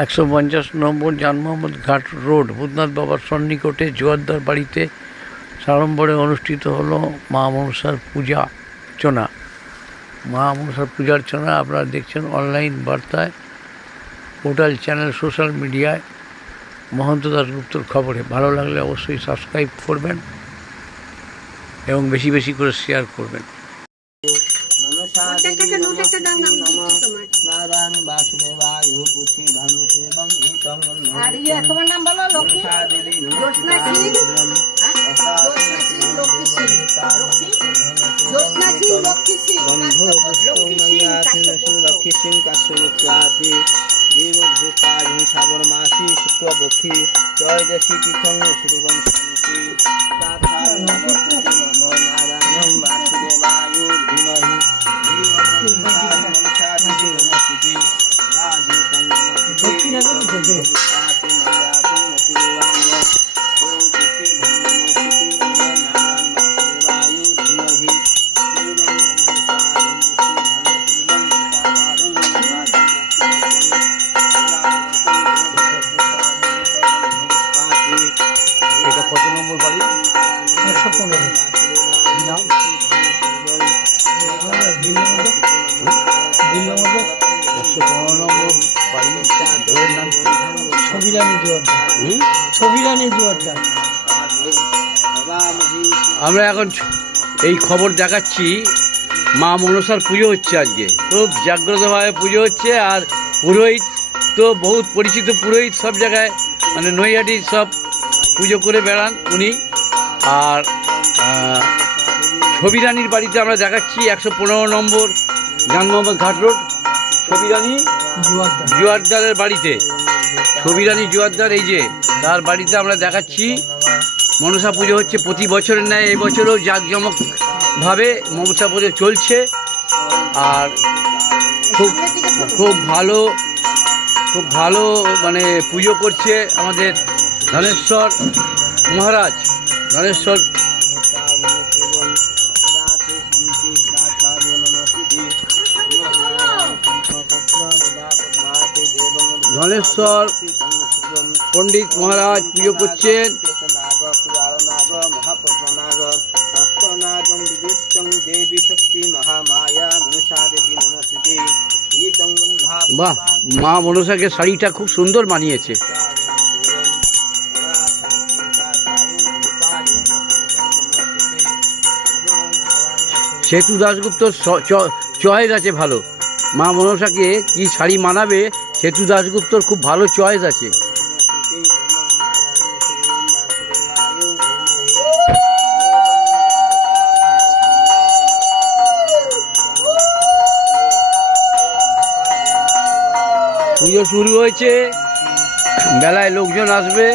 একশো পঞ্চাশ নম্বর জান মোহাম্মদ ঘাট রোড, ভূতনাথ বাবার সন্নিকটে জোয়ারদার বাড়িতে সাড়ম্বরে অনুষ্ঠিত হলো মা মনসার পূজা অর্চনা। মা মনসার পূজা অর্চনা আপনারা দেখছেন অনলাইন বার্তায়, পোর্টাল চ্যানেল, সোশ্যাল মিডিয়ায়। মহন্ত দাসগুপ্তর খবরে। ভালো লাগলে অবশ্যই সাবস্ক্রাইব করবেন এবং বেশি বেশি করে শেয়ার করবেন। তোমার নাম বলো লক্ষ্মী? জ্যোৎস্না সিং। হ্যাঁ? জ্যোৎস্না সিং লক্ষ্মী সিং। লক্ষ্মী জ্যোৎস্না সিং লক্ষ্মী লক্ষ্মী কাশ্যপ দেবধৃতাধি শ্রাবণ মাসি শুক্লপক্ষী ত্রয়োদশী তীর্থং শ্রীবংশী। আমরা এখন এই খবর দেখাচ্ছি মা মনসার পুজো হচ্ছে আজকে। খুব জাগ্রতভাবে পুজো হচ্ছে আর পুরোহিত তো বহুত পরিচিত পুরোহিত সব জায়গায় মানে নৈহাটি সব পুজো করে বেড়ান উনি। আর ছবিরানির বাড়িতে আমরা দেখাচ্ছি একশো পনেরো নম্বর জান মোহাম্মদ ঘাট রোড ছবিরানি জোয়ারদার জুয়ারদারের বাড়িতে। ছবিরানি জুয়ারদার, এই যে, তার বাড়িতে আমরা দেখাচ্ছি। মনসা পুজো হচ্ছে প্রতি বছরের ন্যায়, এই বছরও জাঁকজমকভাবে মনসা পুজো চলছে। আর খুব খুব ভালো খুব ভালো মানে পুজো করছে আমাদের ধনেশ্বর মহারাজ। ধনেশ্বর ধনেশ্বর, পণ্ডিত মহারাজ পুজো করছেন। বাহ, মা মনসাকে শাড়িটা খুব সুন্দর মানিয়েছে। সেতু দাশগুপ্তর চয়েস আছে ভালো। মা মনসাকে কি শাড়ি মানাবে সেতু দাশগুপ্তর খুব ভালো চয়েস আছে। পুজো শুরু হয়েছে বেলায় লোকজন আসবে।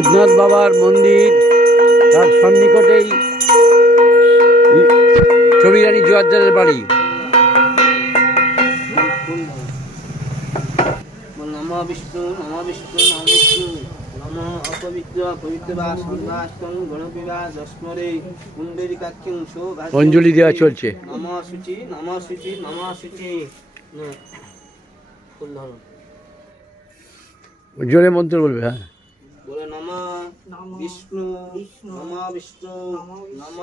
ভূতনাথ বাবার মন্দির তার সন্নিকটেই ছবিরানী জোয়ারদারের বাড়ি। নম বিষ্ণু নম বিষ্ণু নম বিষ্ণু নম অপবিত্র পবিত্র বা সন্ন্যাস্তং গণপিবা যস্মরে কুণ্ডলিকাক্ষিং শোভা অঞ্জলি দেওয়া চলছে। নম শুচি নম শুচি নম শুচি নে, ফুল ধরো। জোরে মন্ত্র বলবে হ্যাঁ। নম বিষ্ণু নম বিষ্ণু নম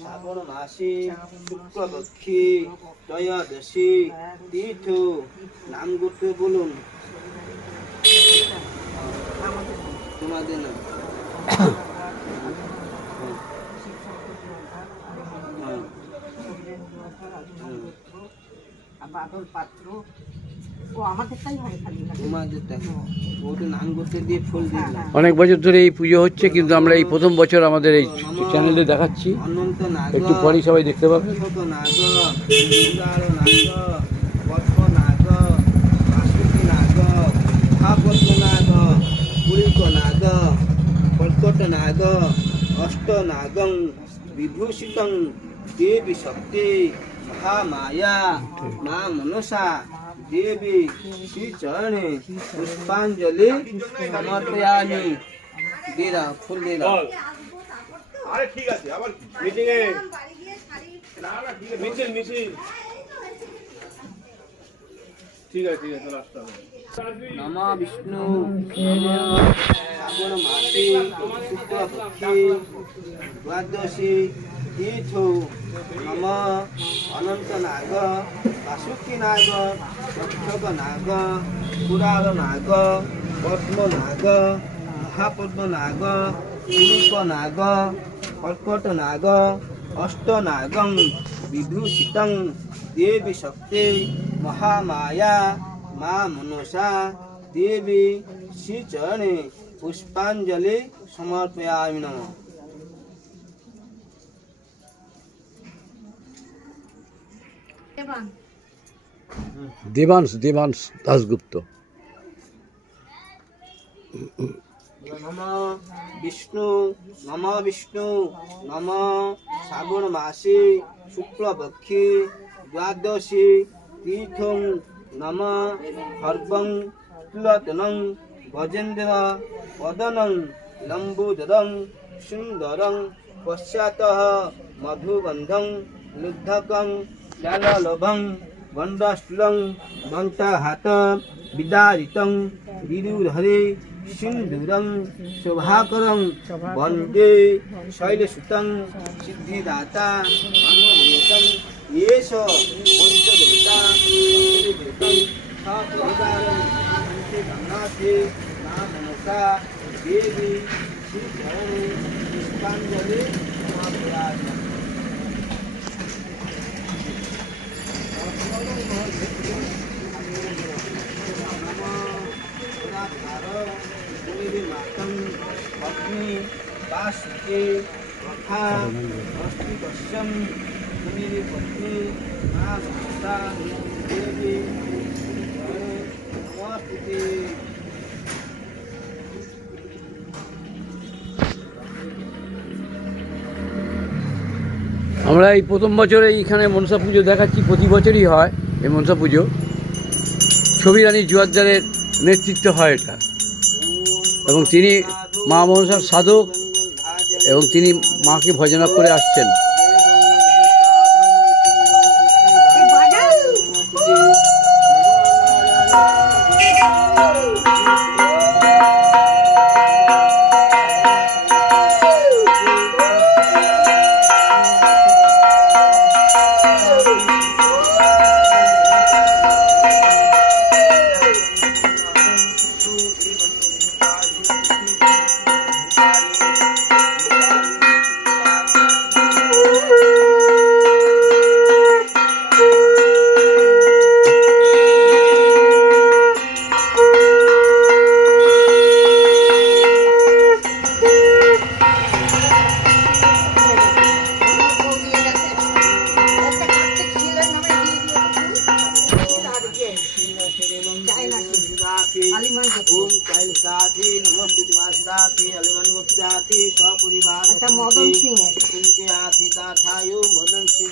শ্রাবণ মাসি শুক্লপক্ষী ত্রয়োদশী তীর্থ নাম করতে বলুন তোমাদের নাম হ্যাঁ। বাদল পাত্র ও আমাদেরটাই হয় দিলাম। অনেক বছর ধরে এই পুজো হচ্ছে কিন্তু আমরা এই প্রথম বছর আমাদের এই চ্যানেলে দেখাচ্ছি। অনন্ত নাগ একটু পরেই সবাই দেখতে পাবে। নাগং বিভূষিতং দেবী শক্তি মহামায়া মা মনসা দেবী শ্রীচরণে পুষ্পাঞ্জলি সমর্পয়ামি দে দাও ফুল দে দাও আরে ঠিক আছে আবার মিটিং এ না না ঠিক আছে মিছিল মিছিল ঠিক আছে ঠিক আছে চলে আসতে বিষ্ণু শ্রাবণ মাসে শুক্লপক্ষে দ্বাদশী তীর্থ নম অনন্ত নাগ आसुक्ति नाग रक्षक नाग पुराल नाग पद्म नाग महापद्म नाग रूप नाग कर्कट नाग अष्टनागं विभूषितं देवी शक्ति महामाया मा मनसा देवी श्रीचरणे पुष्पाञ्जलि समर्पयामि नमः দেবাংশ দেবাংশ দাসগুপ্ত নম বিষ্ণু নম বিষ্ণু, নম শ্রাবণ মাসে শুক্লপক্ষে দ্বাদশী, তীর্থং, নম সর্বং তুলতনং গজেন্দ্র, পদনং লম্বুদরং সুন্দরং, পশ্চাৎ মধুবন্ধং, লুদ্ধকং জাললোভং গণ্ডশ্লং মন্তহাত বিদারিতং বিদুরহরে সিন্দুরং শোভাকরং বন্দে শৈলসুতং সিদ্ধিদাতা মানবেতং এষ পঞ্চদেবতা পঞ্চদেবতং সাপ্রদারং পঞ্চে গঙ্গাতে মা মনসা দেবী শ্রীধরণে পুষ্পাঞ্জলি সমাপ্রায় समापयामि पत्नी वासुके तथा अस्ति पश्यं मेरी पत्नी माँ माता देवी नमस्ते আমরা এই প্রথম বছরে এইখানে মনসা পুজো দেখাচ্ছি প্রতি বছরই হয় এই মনসা পুজো ছবি রানী জুয়ারদারের নেতৃত্বে হয় এটা এবং তিনি মা মনসার সাধক এবং তিনি মাকে ভজনা করে আসছেন। সাথী ওম কাইল সাথী নমস্তে তোমার সাথী আলিমান গুপ্তাথি সপরিবার মদন সিং তুমকে আথি তাথায়ু মদন সিং